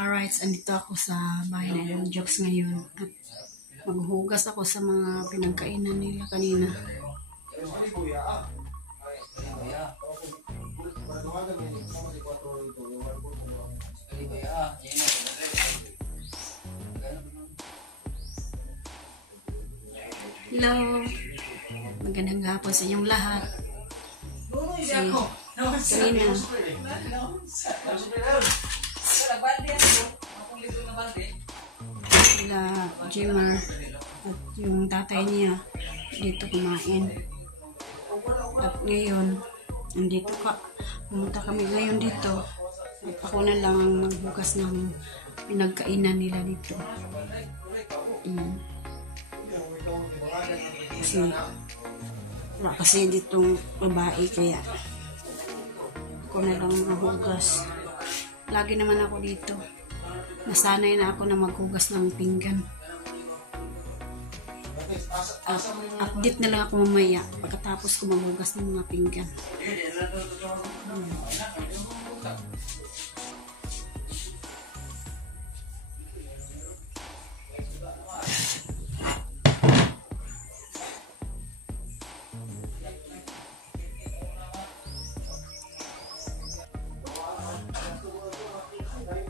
Alright, andito ako sa bahay na Idol Jokes ngayon at maghuhugas ako sa mga pinagkainan nila kanina. Hello! Magandang hapon sa inyong lahat. Kanina. Sila Jimmer at yung tatay niya dito kumain. At ngayon, pumunta kami ngayon dito. At ako na lang ang magbukas ng pinagkainan nila dito. Kasi ditong babae kaya ako na lang maghugas. Lagi naman ako dito. Nasanay na ako na maghugas ng pinggan. Update na lang ako mamaya pagkatapos ko maghugas ng mga pinggan.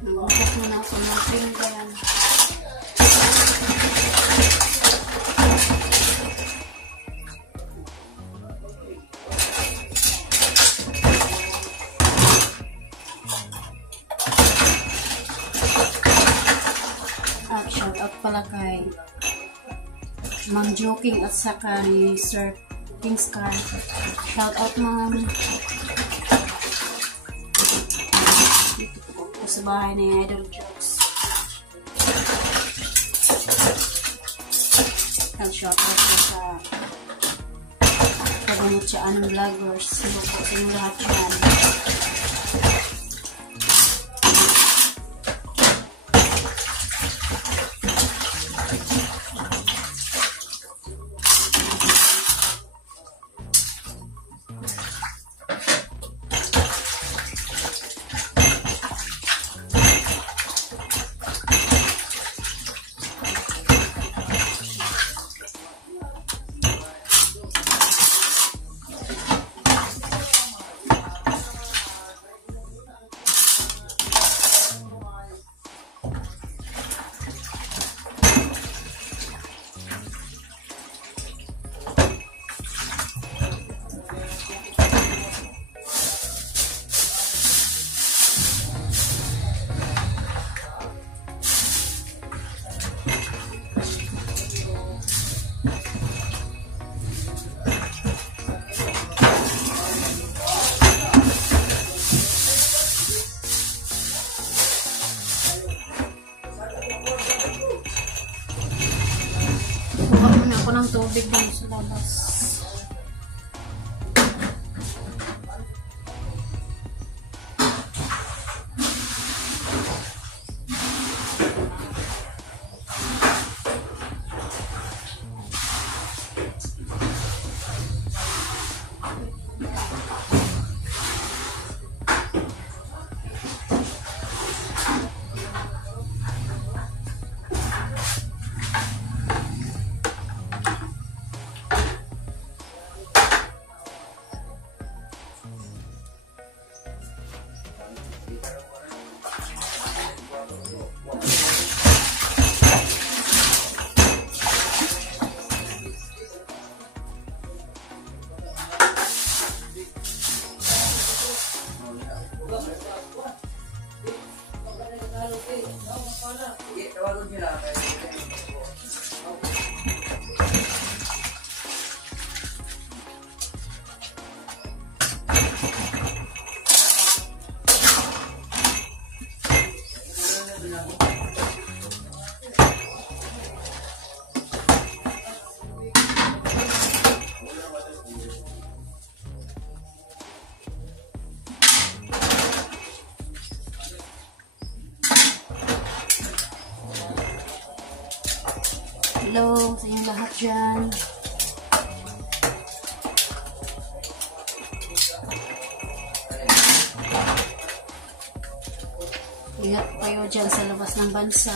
Nagbukas muna ako ng pinggan. At shout out pala kay Mang Joking at saka ni Sir Kingscar. Shout out Mang. Sa bahay ni Idol Jokes. Shout out sa pag-unot siya ng vloggers. Sinupo sa inyo lahat yan. Kuha muna ako ng tubig dito sa labas. Hello sa inyong lahat dyan. Ingat po kayo dyan sa labas ng bansa.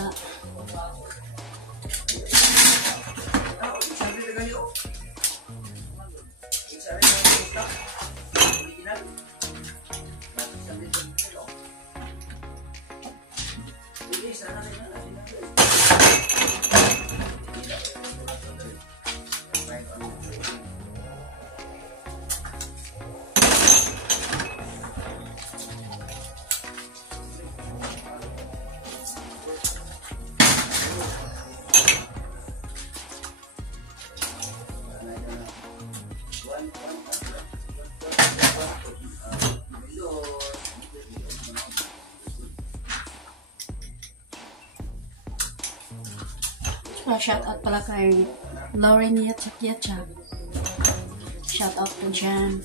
Shout out pala kay Lauren Yatchak. Shout out po dyan.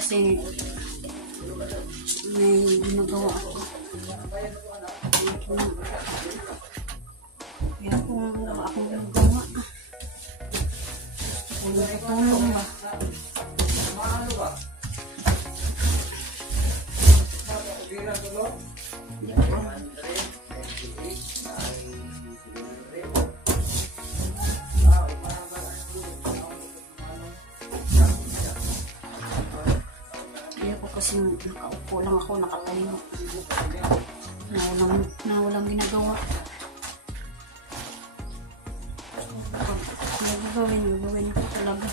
Kasi may ginagawa ako. Kaya kung wala akong ginagawa, tulong ba? Kasi nakaupo lang ako, nakatayo na walang ginagawa. Gagawin ko talaga.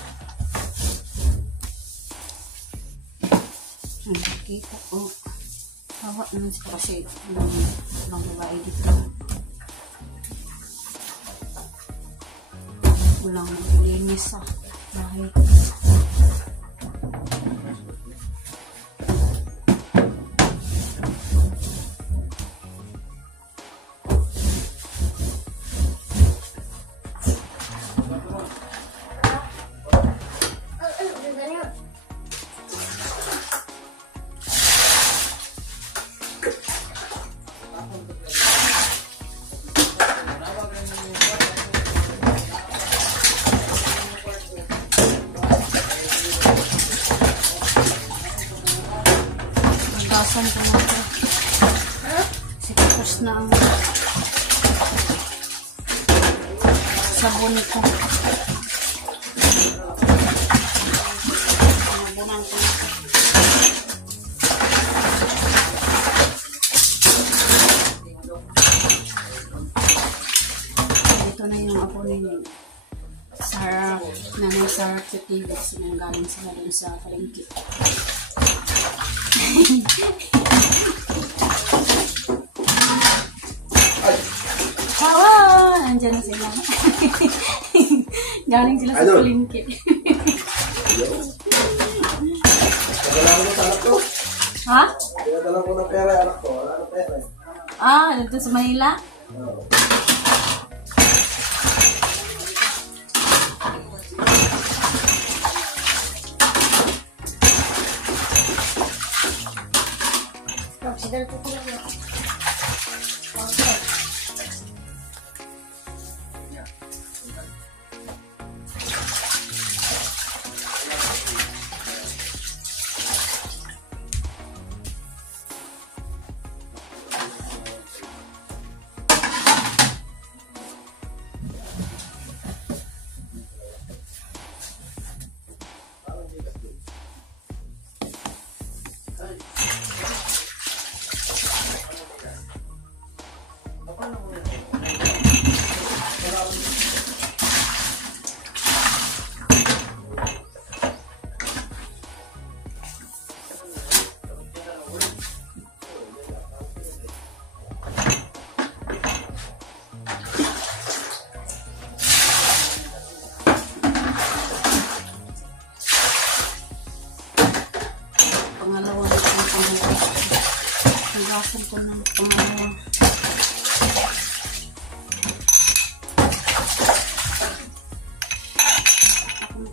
Nakikita ko hawa naman siya kasi walang babae dito, walang linis sa bahay. Gasan ko na ito. Kasi tapos na ang sabon ko. Nabunan ko na. Ito na yung apo ninyo. Sarap. Nanay Sarap sa TV. Sinanggaling sila dun sa palengke. Andyan na sila. Galing sila sa palengke. Nadala ko sa anak ko. Ha? Nadala ko ng pera, anak ko. Wala ng pera. Dito sa Manila? Oo. Pangalawa.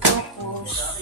Tapos,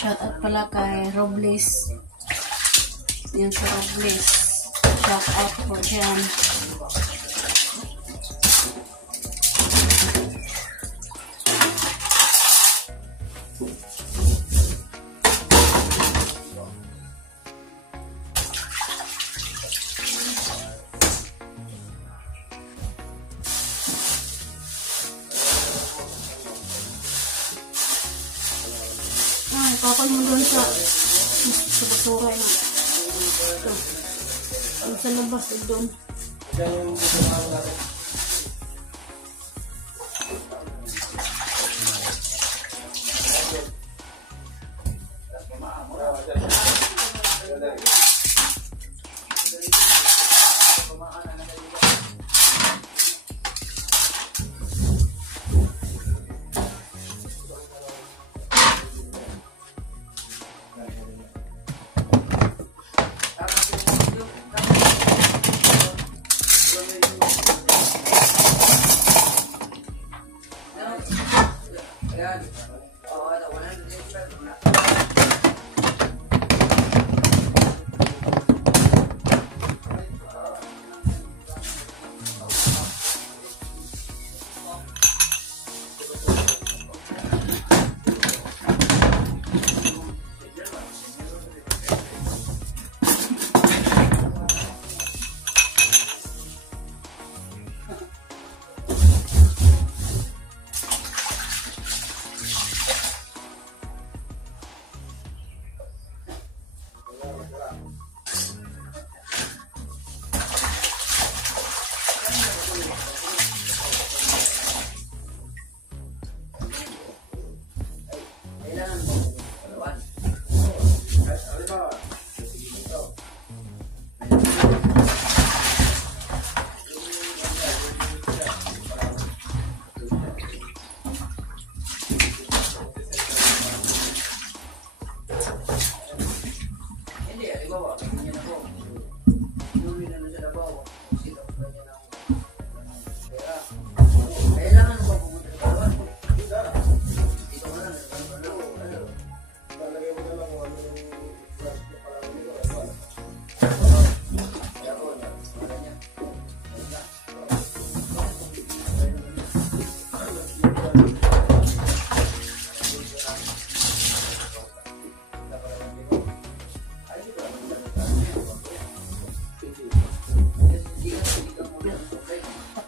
shout out pala kay Robles. Yan sa Robles. Shout out po dyan. Kakal mo doon sa basura na. Ito. Ang sa labas doon.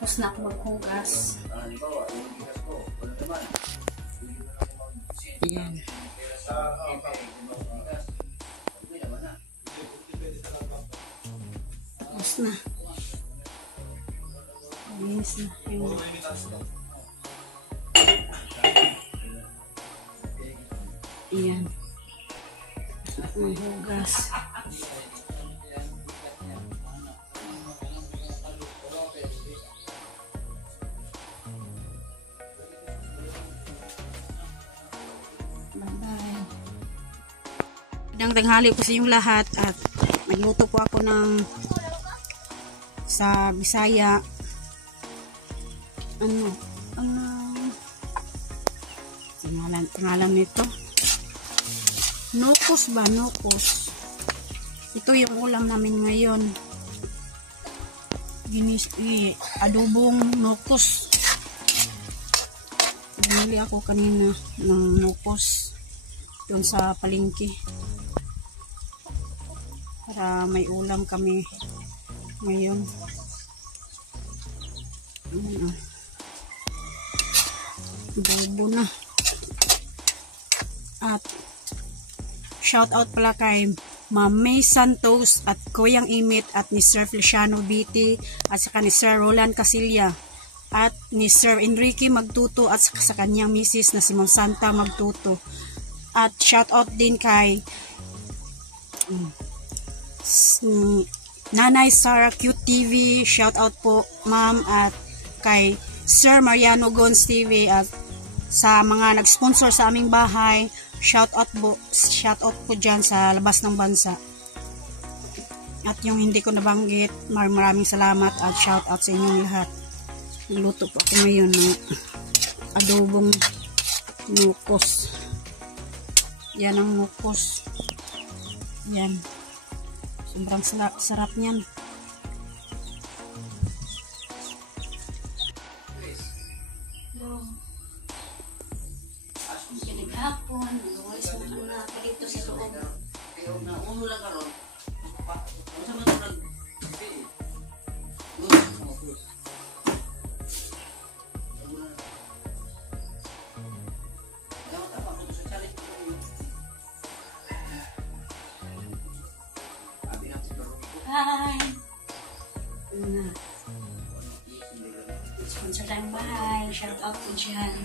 Tapos na ako maghugas. Ayan. Tapos na. Linis na. Ayan. Maghugas. Magandang tanghali po sa inyong lahat at nagluto po ako ng sa Bisaya pangalan nito nukos ba? Nukos. Ito yung ulam namin ngayon, adobong nukos. Binili ako kanina ng nukos doon sa palengke para may ulam kami ngayon. Bobo na. At shout out pala kay Ma'am May Santos at Kuyang Imit at ni Sir Feliciano Biti at saka ni Sir Roland Casilya at ni Sir Enrique Magtuto at sa kanyang misis na si Ma'am Santa Magtuto. At shout out din kay Nanay Sara QTV, shout out po ma'am, at kay Sir Mariano Gons TV at sa mga nag-sponsor sa aming bahay, shout out po dyan sa labas ng bansa. At yung hindi ko nabanggit, maraming salamat at shout out sa inyong lahat. Nagluto po ako ngayon ng adobong nukos. Yan ang nukos. Yan. Sobrang sarap niyan. Hapon, nagawalis mo na ako dito sa loob. Nauno lang karon. Sa matulog. Hi! Sponsor tayong bahay. Shout out po dyan.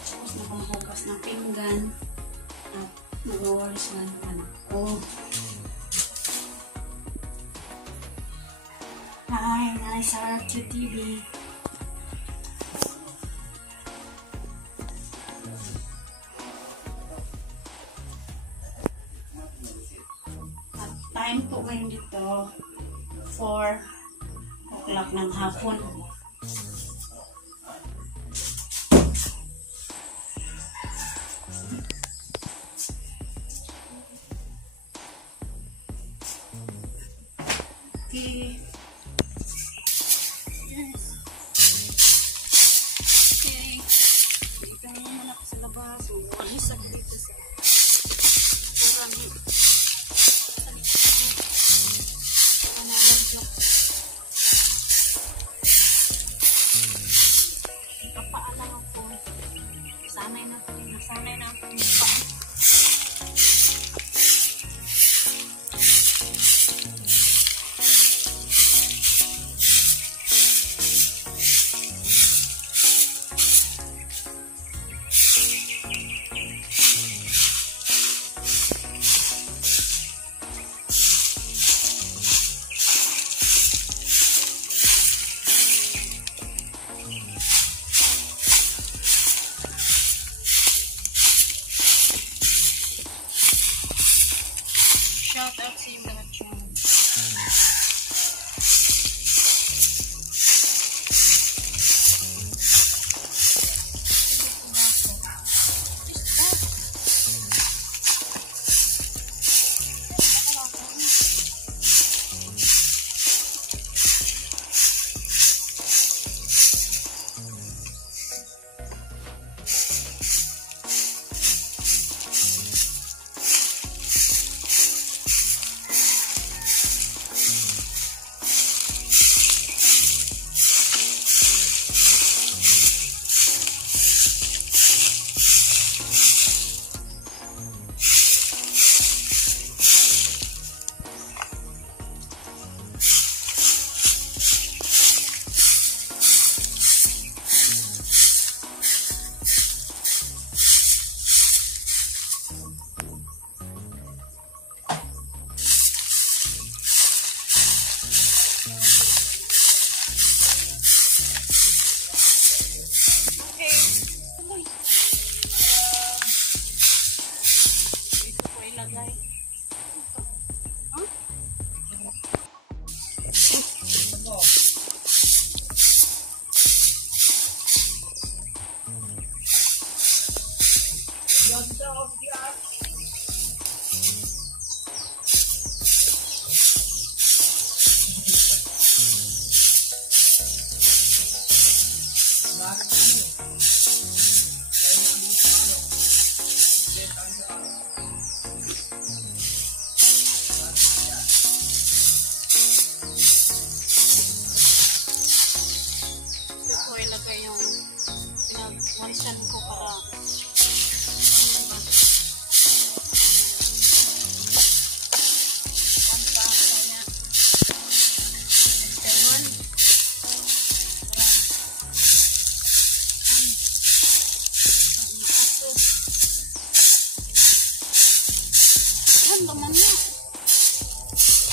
Tapos nakahugas ng pinggan at nag-walis na naman ako. Hi, Nanay Sara QTV. At time po ngayon dito 4 o'clock ng hapon. Okay. Yes. Okay. Dito naman ako sa labas. Walis ako dito sa marami. Kapaalang ako. Sanay na ako. Nasanay na ako. Shout out sa yung mga channel.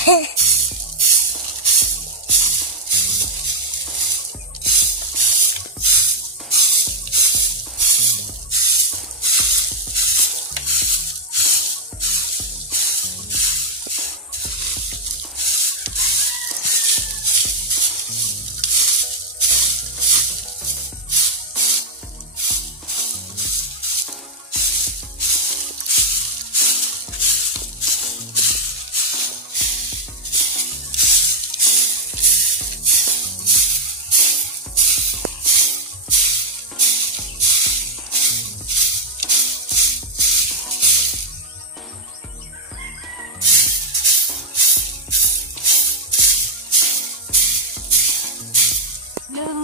Hello,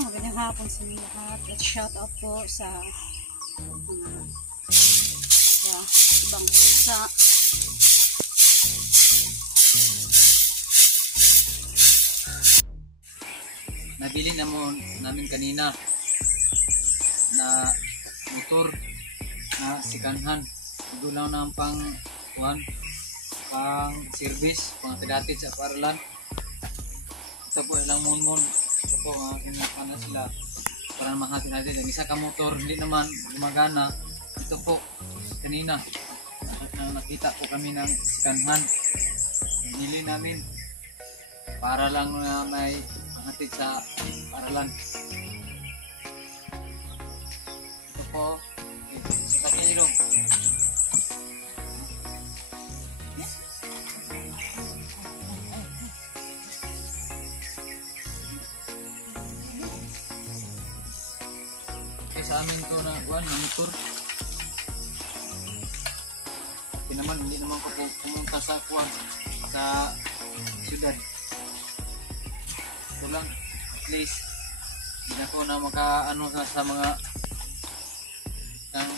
magandang hapon sa inyo lahat. At shout out po sa mga sa ibang bansa. Nabili namin kanina na motor na sikanhan. Ito lang na pang service, pang tidatid sa paralan. Ito po ilang munmon. Ito po ano sila para mahati-hati. Ang isa ka motor hindi naman gumagana. Ito po kanina nakita po kami ng sikanhan. Binili namin para lang na may hatid sa paralan. Ito po sa katilong. Sa amin to na motor. Hindi naman ko pumunta sa sa syudad. Ito lang, at least hindi ako na makaano sa mga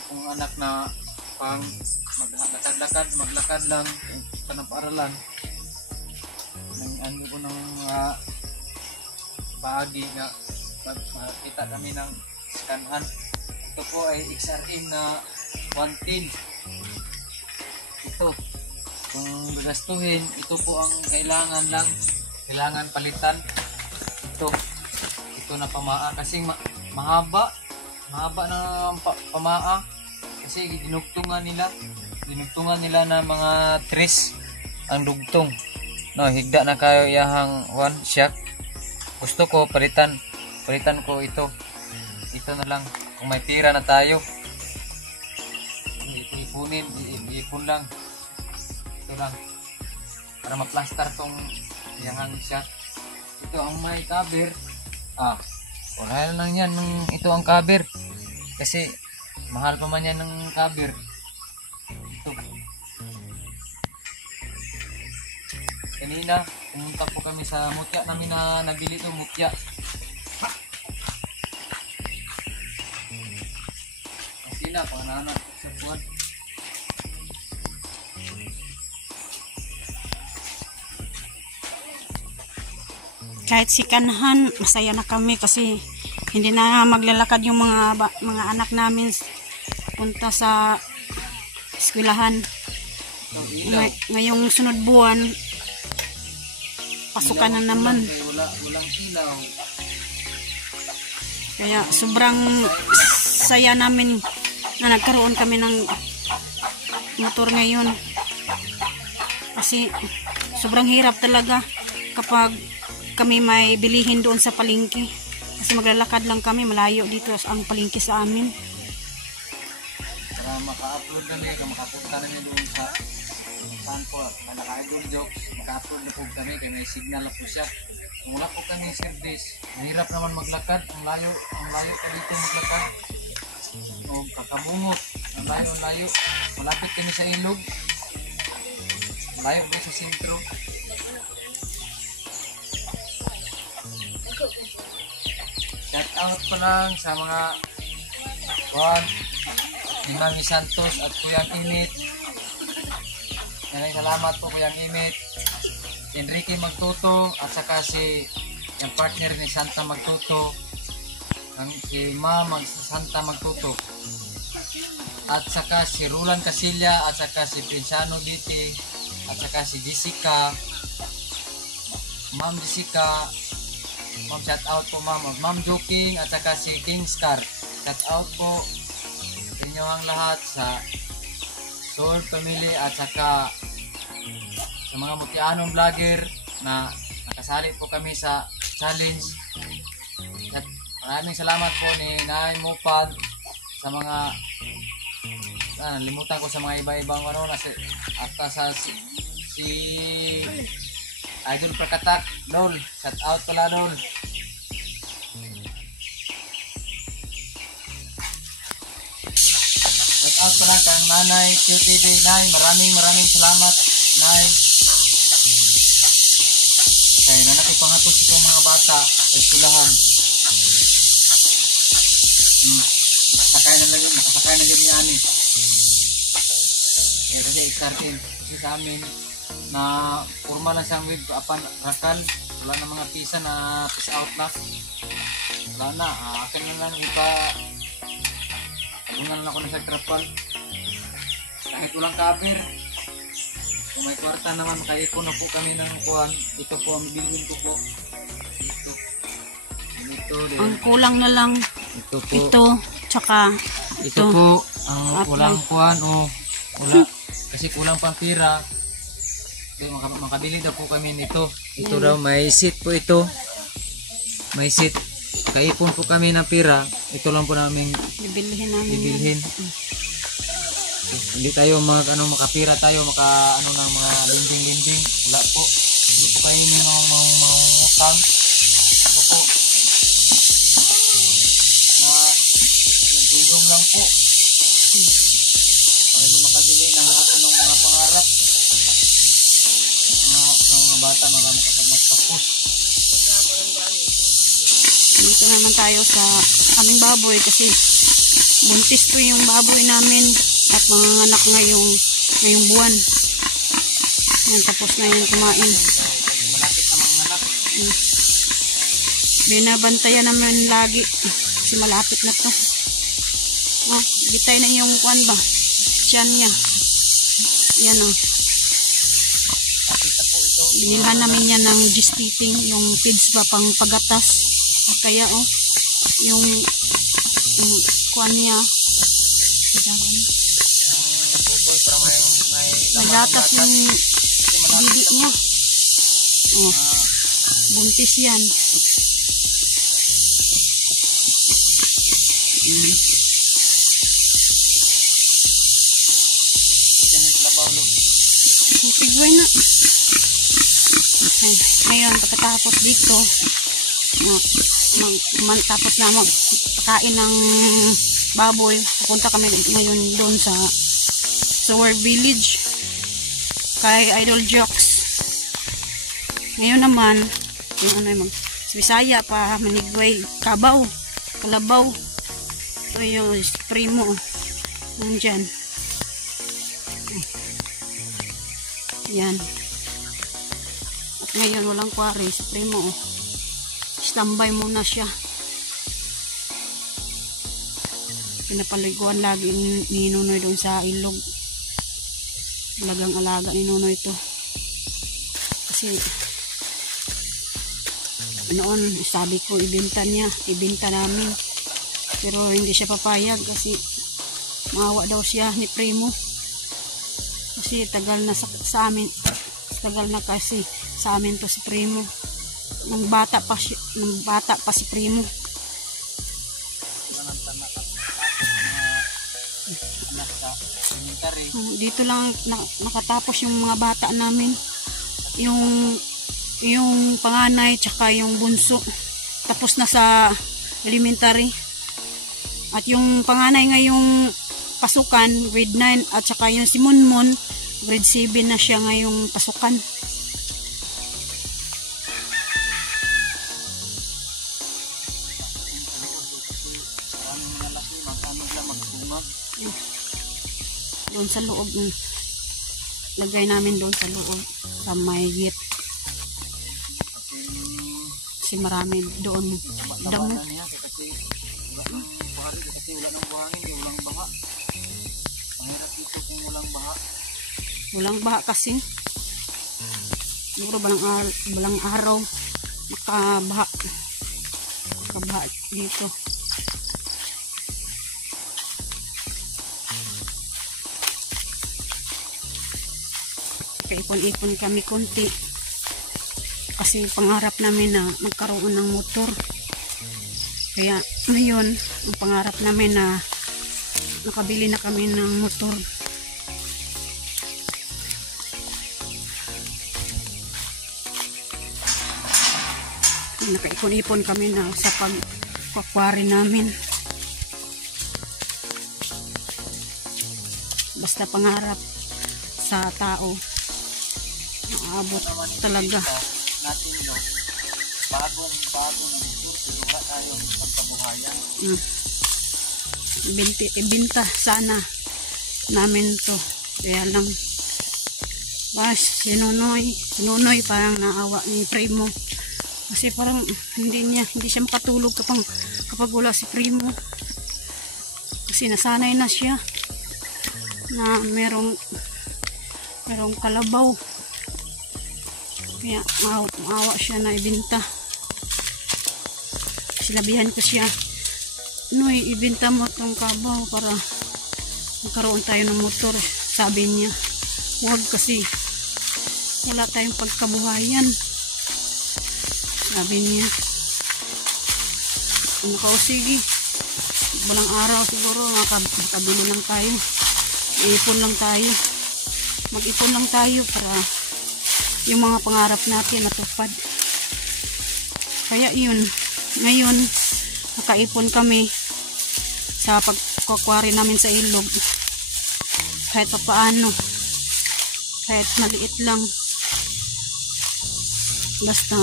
kung anak na pang maglakad lang sa naparalan. Ang ko ng mga paagi na magkita kami ng sikanhan. Ito po ay XRM na 110. Ito, kung gastuhin, ito po ang kailangan palitan. Ito na pamaa kasi mahaba na pamaa kasi dinugtungan nila na mga tres ang dugtong. No, higda na kayo yahang one shock. Gusto ko palitan ko ito na lang. Kung may pira na tayo, iipon lang. Ito lang para maplastar tong yahang shock. Ito ang may cover. Wala lang yan ito ang cover kasi mahal pa man yan ng cover. Ito kanina pumunta po kami sa mutya namin na nabili ito mutya. Kasi na panganak sa buwan. Kahit sikanhan, masaya na kami kasi hindi na maglalakad yung mga anak namin punta sa eskwelahan. Ngayong sunod buwan, pasukan na naman. Walang ilaw. Kaya sobrang saya namin na nagkaroon kami ng motor ngayon. Kasi sobrang hirap talaga kapag kami may bilihin doon sa palengke. Kasi maglalakad lang kami, malayo dito ang palengke sa amin. Para maka-upload kami, makapunta namin doon sa saan po, naka-idol jokes, maka-upload na po kami, kaya may signal na po siya. Kung wala po kami service, mahirap naman maglakad, ang layo ka dito maglakad. O kakabungot, ang layo, malapit kami sa ilog, malayo din sa sentro. Shout out pa lang sa mga ni Mami Santos at Kuyang Imit. Maraming salamat po Kuyang Imit, Enrique Magtuto at saka si yung partner ni Santa Magtuto, si Santa Magtuto, at saka si Roland Casilla, at saka si Pinsano Diti, at saka si Jessica, Ma'am Jessica, ma'am shout out po ma'am, ma'am Joking at saka si King Scar. Shout out po sa inyo ang lahat sa Sword Family at saka sa mga Mutianong vlogger na nakasali po kami sa challenge. At maraming salamat po ni Nay Mupad sa mga limutan ko sa mga iba-ibang ano na at sa si Idol Prakatak Dol, shout out pala Dol. Shout out pala kang Nanay QTV. Nay, maraming salamat Nay. Kaya na nakipangapos itong mga bata sa eskwelahan. Nakasakay na yun ni Ani. Kaya kasi excited kasi sa amin na formal lang siyang with apan rakal. Wala na mga pisa na peace out na. Wala na. Akin na lang bungan lang ako na sa trapal. Kahit walang cover. Kung may kwarta naman, makaiko na po kami ng kuhan. Ito po ang bilhin ko po. Ito din. Ang kulang na lang Ito po. Tsaka Ito po ang kulang kuhan o wala. Kasi kulang pang pira. Kaya makabili daw po kami nito. Ito daw, may seat po ito. May seat. Kaipon po kami ng pira. Ito lang po namin bibilhin. Hindi tayo makapira tayo, ng mga linding-linding. Wala po. Hindi po kayo may mga utang. Ano po? Yung tulong lang po. Para di makabili ng mga pangarap. Mga bata, marami kapag magtapos. dito naman tayo sa aming baboy kasi buntis po yung baboy namin at mga anak ngayong buwan. Yan, tapos na yung kumain. Malapit sa mga anak. Binabantayan naman lagi kasi malapit na to. Bitay na yung kuwan ba? Tiyan niya. Yan o. Binilhan namin yan ng gestating, yung feeds ba pang pagatas. Kaya yung kuwan niya nagatas yung bibi niya. Buntis yan. Sigway na. Ngayon, pagkatapos dito, tapos na magpakain ng baboy, pupunta kami ngayon doon sa World Village kay Idol Jokes. Ngayon naman, yung Bisaya pa, Manigway, Kabaw, Kalabaw. Ito yung primo. Nandyan. Yan. At ngayon walang kwari sa primo. Standby muna siya. Pinapaliguan lagi ni Nunoy doon sa ilog. Talagang alaga ni Nunoy ito. Kasi noon sabi ko ibenta namin. Pero hindi siya papayag kasi maawa daw siya ni primo. Kasi tagal na sa amin. Tagal na kasi sa amin to si primo. Nang bata pa si primo. Dito lang nakatapos yung mga bata namin. Yung panganay tsaka yung bunso tapos na sa elementary. At yung panganay ngayong pasukan grade 9 at saka yung si Munmun grade 7 na siya ngayong pasukan. Doon sa loob lagay namin doon sa loob sa may gate kasi marami doon damo. Kasi wala ng buhangin, walang baha. Mahirap dito kung walang baha. Walang baha kasi siguro balang araw makabaha dito. Kaipon-ipon kami konti kasi pangarap namin na magkaroon ng motor. Kaya ngayon ang pangarap namin na nakabili na kami ng motor. Nakaipon-ipon kami na sa pagkukwari namin. Basta pangarap sa tao maabot talaga. Natin no, bago na motor, pero wala tayong pagkabuhayan. Ibinta sana namin to. Kaya lang sinunoy parang naawa ni Primo. Kasi parang hindi siya makatulog kapag wala si Primo. Kasi nasanay na siya na merong kalabaw. Kaya maawa siya na ibinta. Sinabihan ko siya, Noy, ibinta mo tong kabaw para magkaroon tayo ng motor. Sabi niya, huwag kasi wala tayong pagkabuhayan. Sabi niya, sige, balang araw siguro makabili lang tayo. Mag-ipon lang tayo para yung mga pangarap natin matupad. Kaya yun, ngayon nakaipon kami sa pagkukwari namin sa ilog. Kahit papaano, kahit maliit lang, basta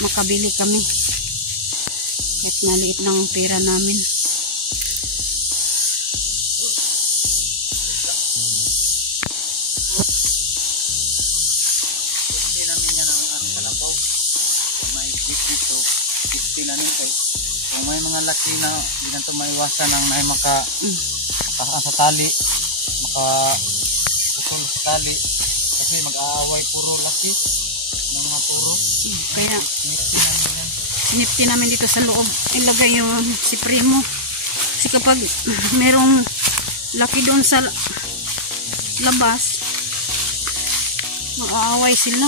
makabili kami. Kahit maliit lang ang pera namin. Kung may mga laki na hindi na ito maiwasan ang na sa tali, makaputol sa tali, kasi mag-aaway puro laki ng mga puro. Kaya sinipti namin dito sa loob, ilagay yung si Primo. Kasi kapag merong laki doon sa labas, mag-aaway sila.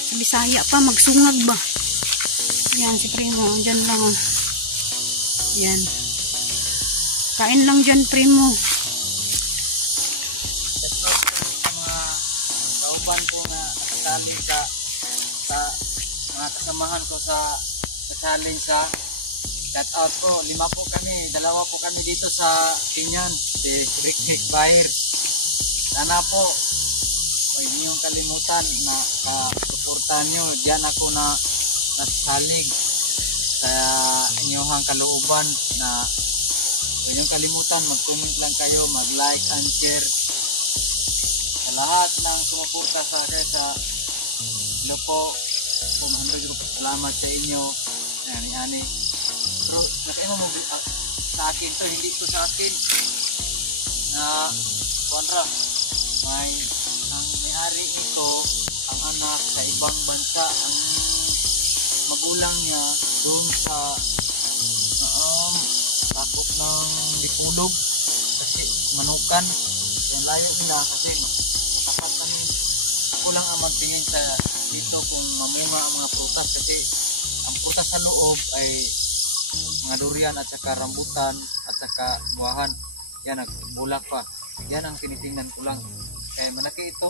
Sa Bisaya pa, magsungag ba? Yan, si Primo, dyan lang. Yan. Kain lang dyan, Primo. Ito sa mga kauban ko na nakasali sa mga kasamahan ko sa challenge sa shout out ko. 5 po kami, 2 po kami dito sa Pinyan, si Rick Bayer. Sana po, huwag niyong kalimutan na suportahan nyo. Diyan ako na nasalig sa inyong kalooban na huwag niyong kalimutan, mag-comment lang kayo, mag-like and share sa lahat ng sumuporta sa akin sa hello po, salamat sa inyo. Ani pero nakain mo sa akin to, hindi to sa akin na kontra ang may-ari nito, ang anak sa ibang bansa, ang magulang niya doon sa takop ng Dipulog, kasi Manukan. Yung layo nila kasi matapat kami. Ako lang ang magtingin sa dito kung mamunga ang mga prutas, kasi ang prutas sa loob ay mga durian at saka rambutan at saka buwahan. Yan, nagbulak pa. Yan ang tinitingnan ko lang. Kaya malaki ito.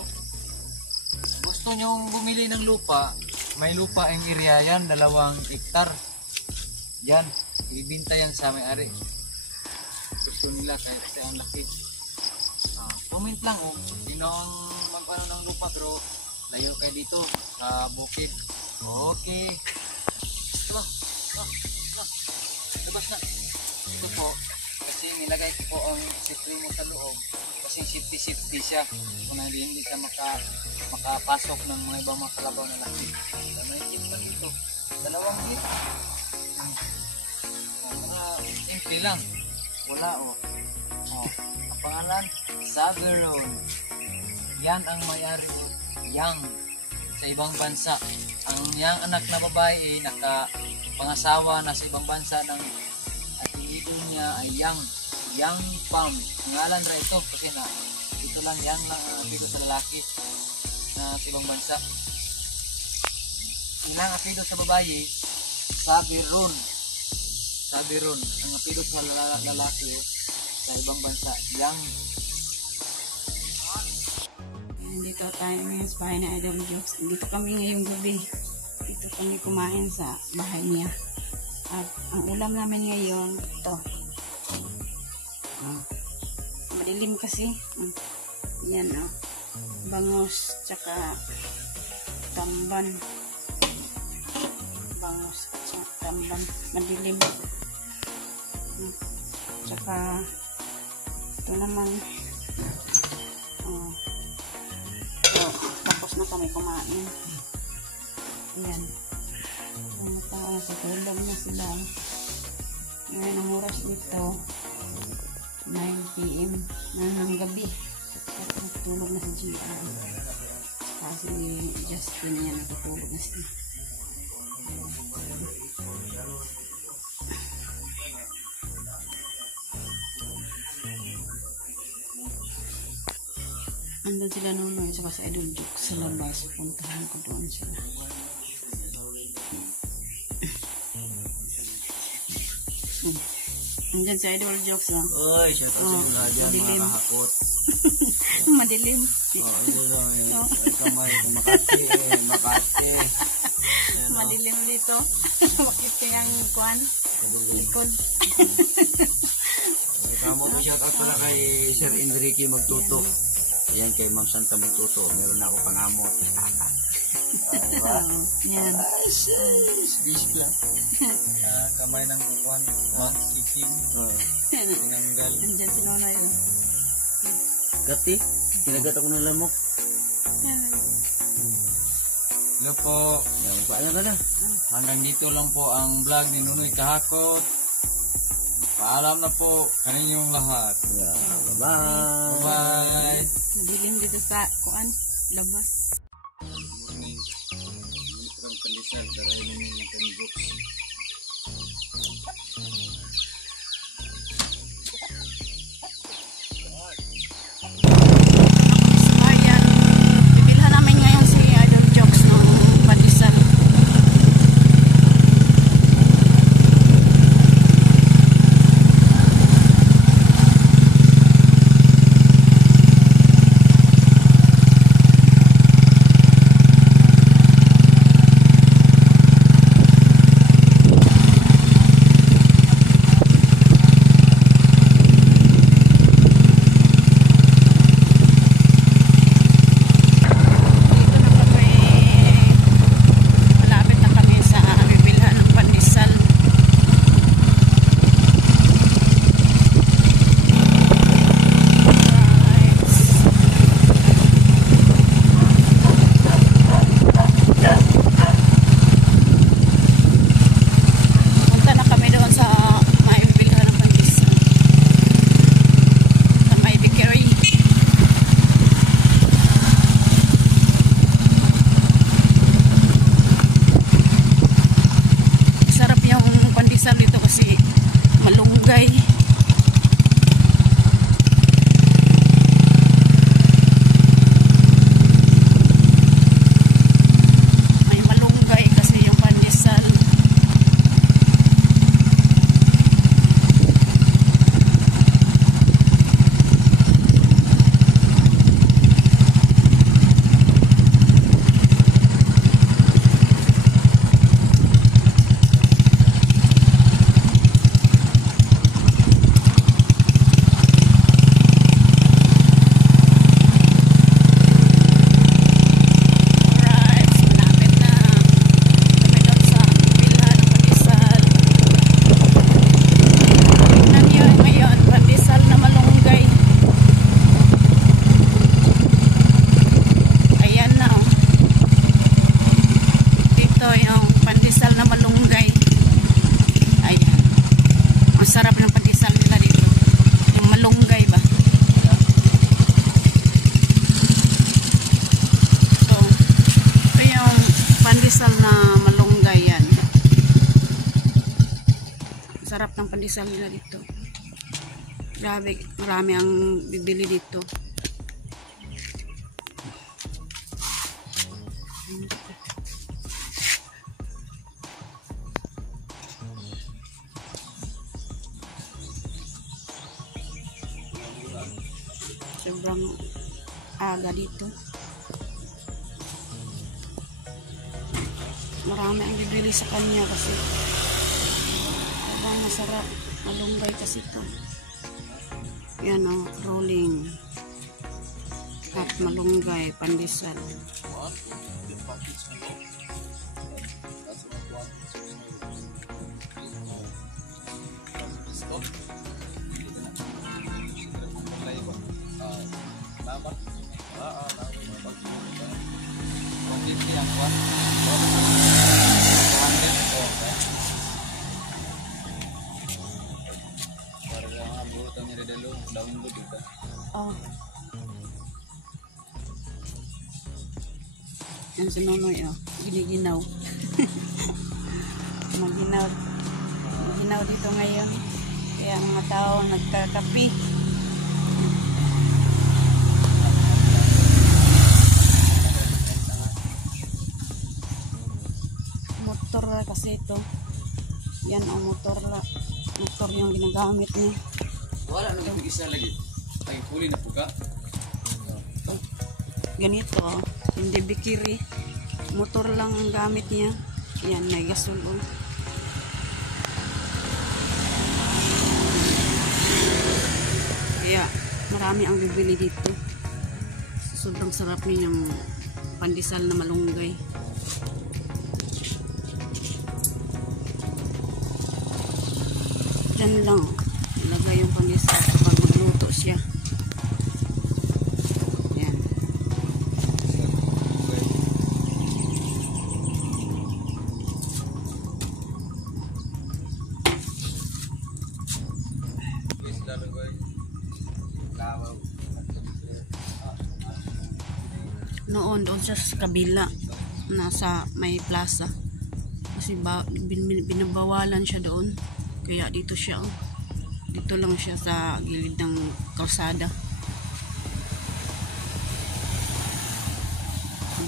Gusto nyong bumili ng lupa, may lupa ang area yan, 2 hektar. Yan, ibinta yan sa may-ari. Gusto nila kasi ang laki. Comment lang sino ang magpano ng lupa, pero layo kayo dito sa bukid. Okay. Labas na. Ito po, kasi nilagay ko po ang sipri mo sa loob. Kasi safety siya. Kung hindi siya makapasok ng mga ibang mga kalabaw na laki. May tip pa dito. 2 tip. Mga simple lang. Wala ang pangalan, Saveron. yan ang may-ari Yang sa ibang bansa. Ang yang anak na babae ay nakapangasawa na sa ibang bansa ng apelyido niya ay Yang Pam. Ngalan ra ito kasi na ito lang Yang lang ang apelyido sa lalaki na sa ibang bansa. Ilang apelyido sa babae, Sabirun. Ang apelyido sa lalaki sa ibang bansa, Yang. Dito tayo ngayon sa bahay na Idol Jokes. Dito kami ngayong gabi. Dito kami kumain sa bahay niya. At ang ulam namin ngayon, ito. Madilim kasi. Yan o. Bangus, tsaka tamban. Bangus, tsaka tamban. Madilim. Tsaka ito naman. Tapos na kami kumain. Ayan. Natulog na sila. Ngayon ang oras dito 9 PM na ng gabi. Natulog na si GR. Kasi Justin yan natutulog na sila. Andun sila Nonoy saka sa Idol Jokes sa labas. Puntahan ko doon sila. Andyan sa Idol Jokes lang. Oy, siya kasi mula dyan, mga kahakot. Madilim. Ito lang, yung kamay, Makati. Madilim dito. Bakit kayang kuhan? Likod. Kamu ko shout out pala kay Sir Enrique Magtuto. Ayan kay Ma'am Santa Magtuto. Meron na ako pangamot. Diba? Yan. Beach lang. Kamay ng kukuhan, mag-kikim, tinanggal. Andyan si Nonoy. Kati, kinagat ako ng lamok. Hello po. Yan, paano ka na? Hanggang dito lang po ang vlog ni Nunoy Kahakot. Paalam na po kaninyong lahat. Yeah, bye-bye. Bye-bye. Madilim dito sa kuhan. Labas. Morning. From Kandisal, darahin ninyo ng Kandijokes. Ayan. Bibilhan namin ngayon si Idol Jokes ng Padisal. pandesal na malunggay yan. Sarap ng pandesal nila dito. Grabe, marami ang bibili dito. Sobrang aga dito. Marami ang bibili sa kanya kasi sobrang masarap. Malunggay kasi ito. Yan o, rolling. At malunggay, pandesal. Oh. Yan si Nonoy, oh. Giniginaw. Maginaw dito ngayon. Kaya mga tao nagkakapi. Motor kasi ito. Yan ang motor yung ginagamit niya. Wala na isa lagi. Ay, huli na po ka. Ganito, hindi bikiri. Motor lang ang gamit niya. Yan, may gasol. Kaya, marami ang bibili dito. Sobrang sarap niyang pandesal na malunggay. Diyan lang, ilagay yung pandesal pag magluto siya. Noon doon siya sa kabila, nasa may plaza, kasi binabawalan siya doon, kaya dito siya, dito lang siya sa gilid ng kalsada.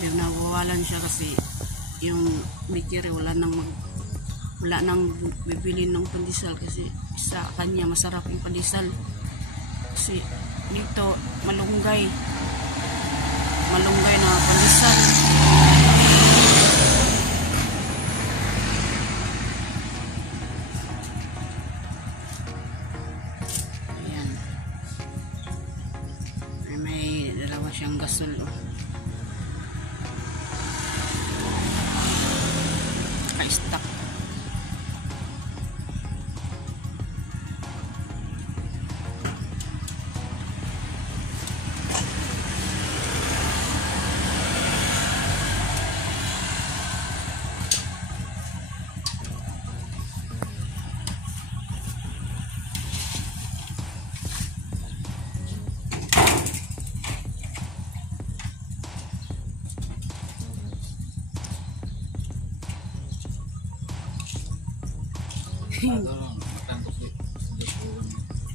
Binabawalan siya kasi yung bikiri wala nang bibili ng pandesal kasi sa kanya masarap yung pandesal, kasi dito malunggay na pandesal. Ayan. May dalawa siyang gasol. Ka-stock.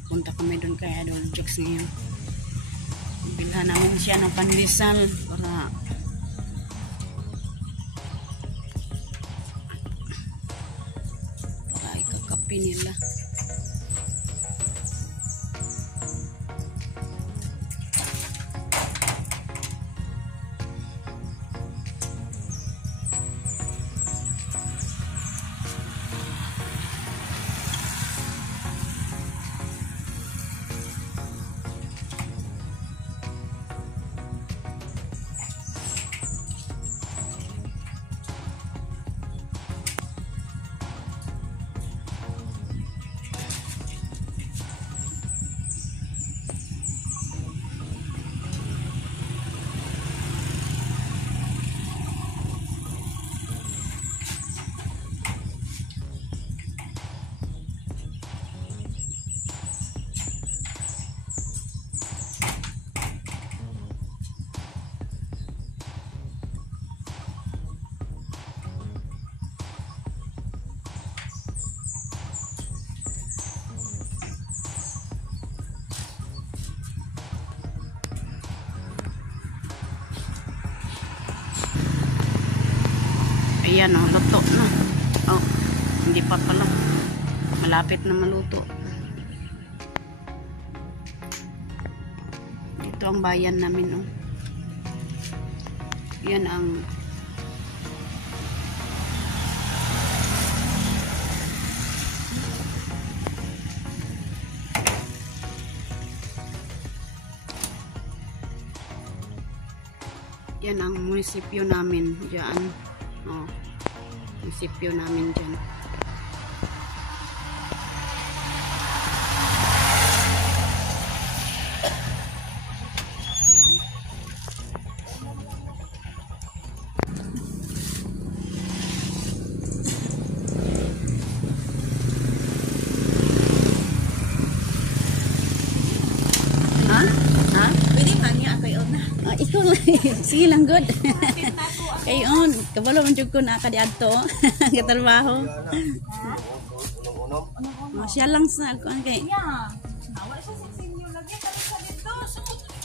Punta kami doon kay Idol Jokes ngayon. Bilhan namin siya ng pandesal para ikakapi nila. Ayan oh, luto na. Oh, hindi pa pala. Malapit na maluto. Ito ang bayan namin oh. Yan ang yan ang munisipyo namin diyan. Oh, munisipyo namin diyan. Ha? Ha? Pwede man niya ako yun. Ah, ikaw lang. Sige lang, good. Kayon, kabalo man jud ko na kadiadto. Katrabaho. Oh, siya lang sa kuan kay. Yeah. Nawala siya sa senior lagi. Kali sa dito. Sumot ito.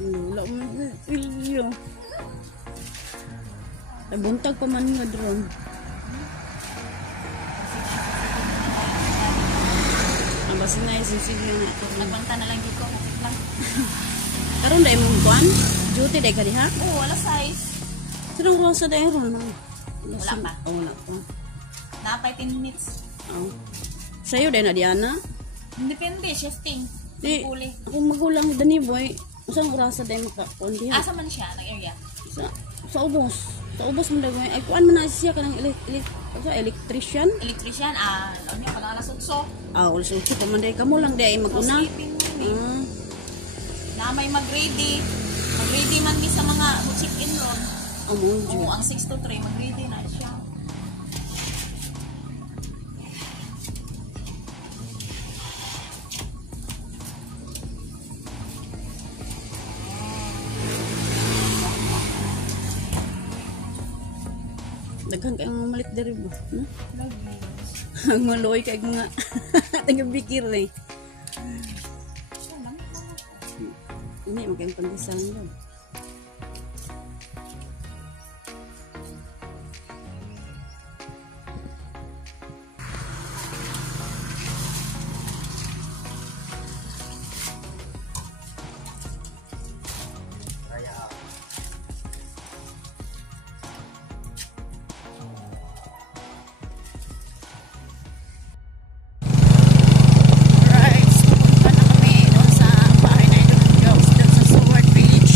Wala mo silyo. Nabuntag pa man nga drone. Ang basin na yung silyo na ito. Nagbanta na lang dito. Nasip lang. Karon dahil mong kuan? Duty dahil ka diha? Oo, wala size. Sinong ruang sa dahil ron? Wala pa. Oh, wala pa. Napay 10 minutes. Oh. Sa'yo dahil na Diana? Depende, shifting. Di, Puli. akong magulang dani boy. Usang orasa dahil makakuan diha? Asa man siya, nag-area? Sa ubos. Sa ubos mo dahil boy. Ay kuan man na siya ka ng electrician? Electrician, alam niya, pag alas 8. Ah, ulit sa pa man dahil kamo lang dahil maguna. Sleeping yun eh. Na may mag-ready. Mag-ready man mi sa mga check-in ron. Oo, ang 6 to 3, mag-ready na siya. Daghan kayong mamalit dari ba? No? Ang maloy kay mga taga-bikir eh. Ini magkayong pandisan lang. Right, pupunta na kami doon sa bahay na ito ng Diyos, doon sa Seward Village.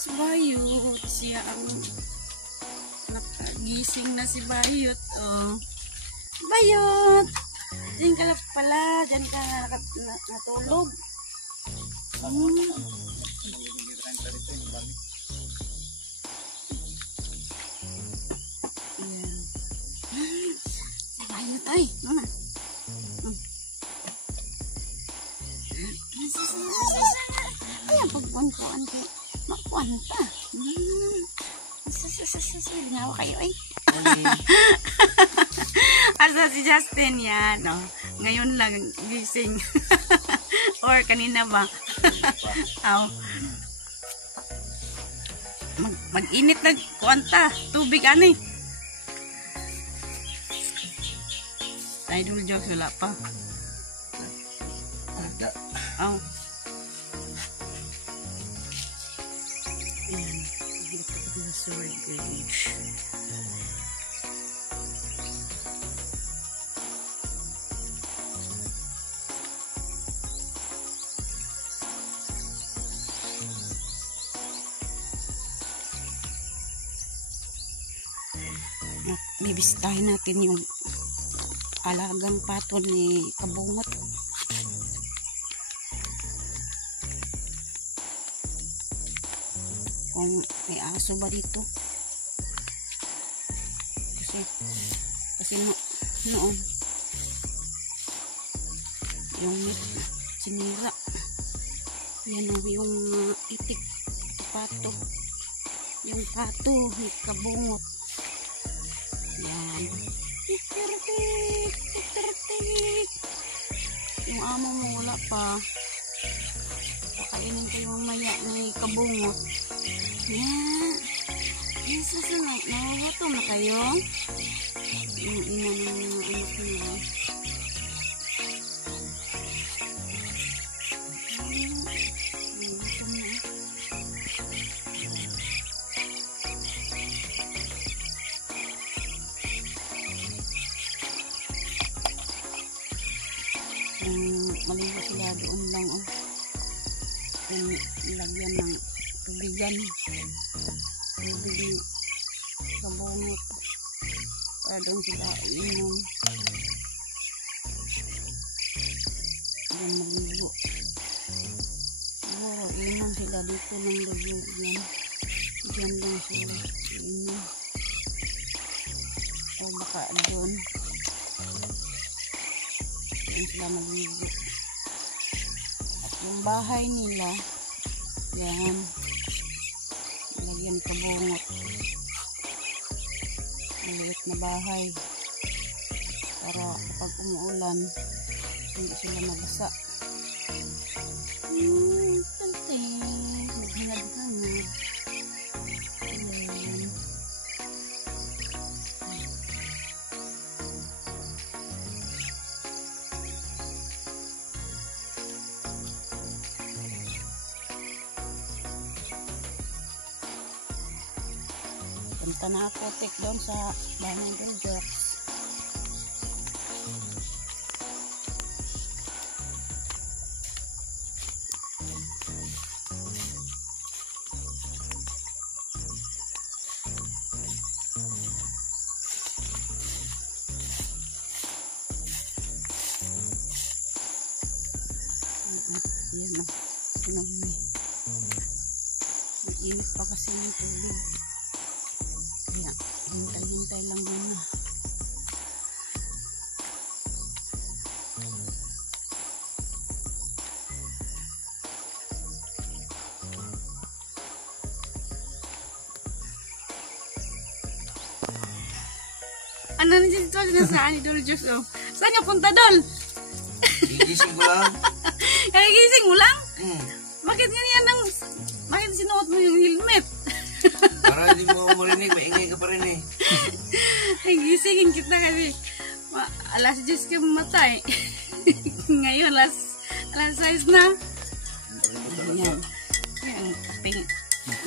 si Bayot. Siya ang nakagising na si Bayot. Oh. Bayot! Diyan ka lang pala. Diyan ka natulog. Ayan. Si Bayot ay. Ayan, pagpuan-puan ko. Makuan pa. Ngawa kayo ay. Asa si Justin yan. Oh, ngayon lang gising. Or kanina ba? Aw. Mag-init na kuanta. Tubig ani. Idol jokes wala pa. Ada. Aw. Ayan. Ito ko na sword gauge. Bibisitahin natin yung alagang pato ni Kabungot. Kung may aso ba dito. Kasi noon yung sinira. Yan o, yung itik pato. Yung pato ni Kabungot. Yan. Perfect. Yung amo mo wala pa. Pakainin kayo mamaya ni Kabungot. Yan. Isa sa nahato na kayo. Yung ina ng mga anak nila. Maligo sila doon lang yung lagyan ng tubigan tubig ni Kabungot para doon sila inom yan maligo inom sila dito ng lugo dyan lang sila inom o baka doon sila maligo. At yung bahay nila, yan, lagyan Kabungot. Maliit na bahay. Para kapag umuulan, hindi sila mabasa. Maghangad-hangad. Yan. Punta na ako take down sa bahay ng jokes. Yan o. Pinamay. Mag-init pa kasi ng tubig. Kaya, hintay-hintay lang muna. Ano na dito? Nasaan ni Dol Diyos? Oh. Saan niya punta, Dol? Gigising ko lang. Kagising mo lang? Bakit ganyan ang... Bakit sinuot mo yung helmet? Para hindi mo marinig, maingay ka pa rin eh. Ay, gisingin kita kasi alas 10 ka mamatay. Ngayon, alas 6 na. Ayan. Ayan, kape.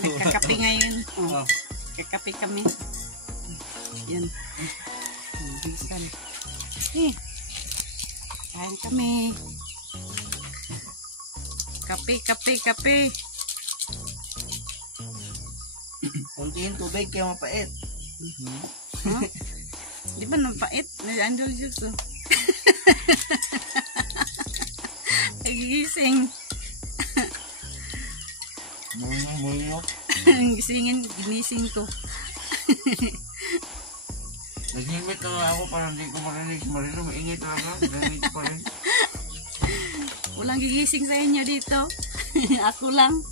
Nagkakape ngayon. Oh, kakape kami. Ayan. Bisan. Kain kami. Kape. Kuntiin tubig kaya mapait. Huh? Di ba napait? Nandol juice oh. Nagigising. Muyo. Ginising ko. Nag-limit na nga ako para hindi ko marinig. Marino, maingay talaga. Narinig pa rin. Walang gigising sa inyo dito. Ako lang.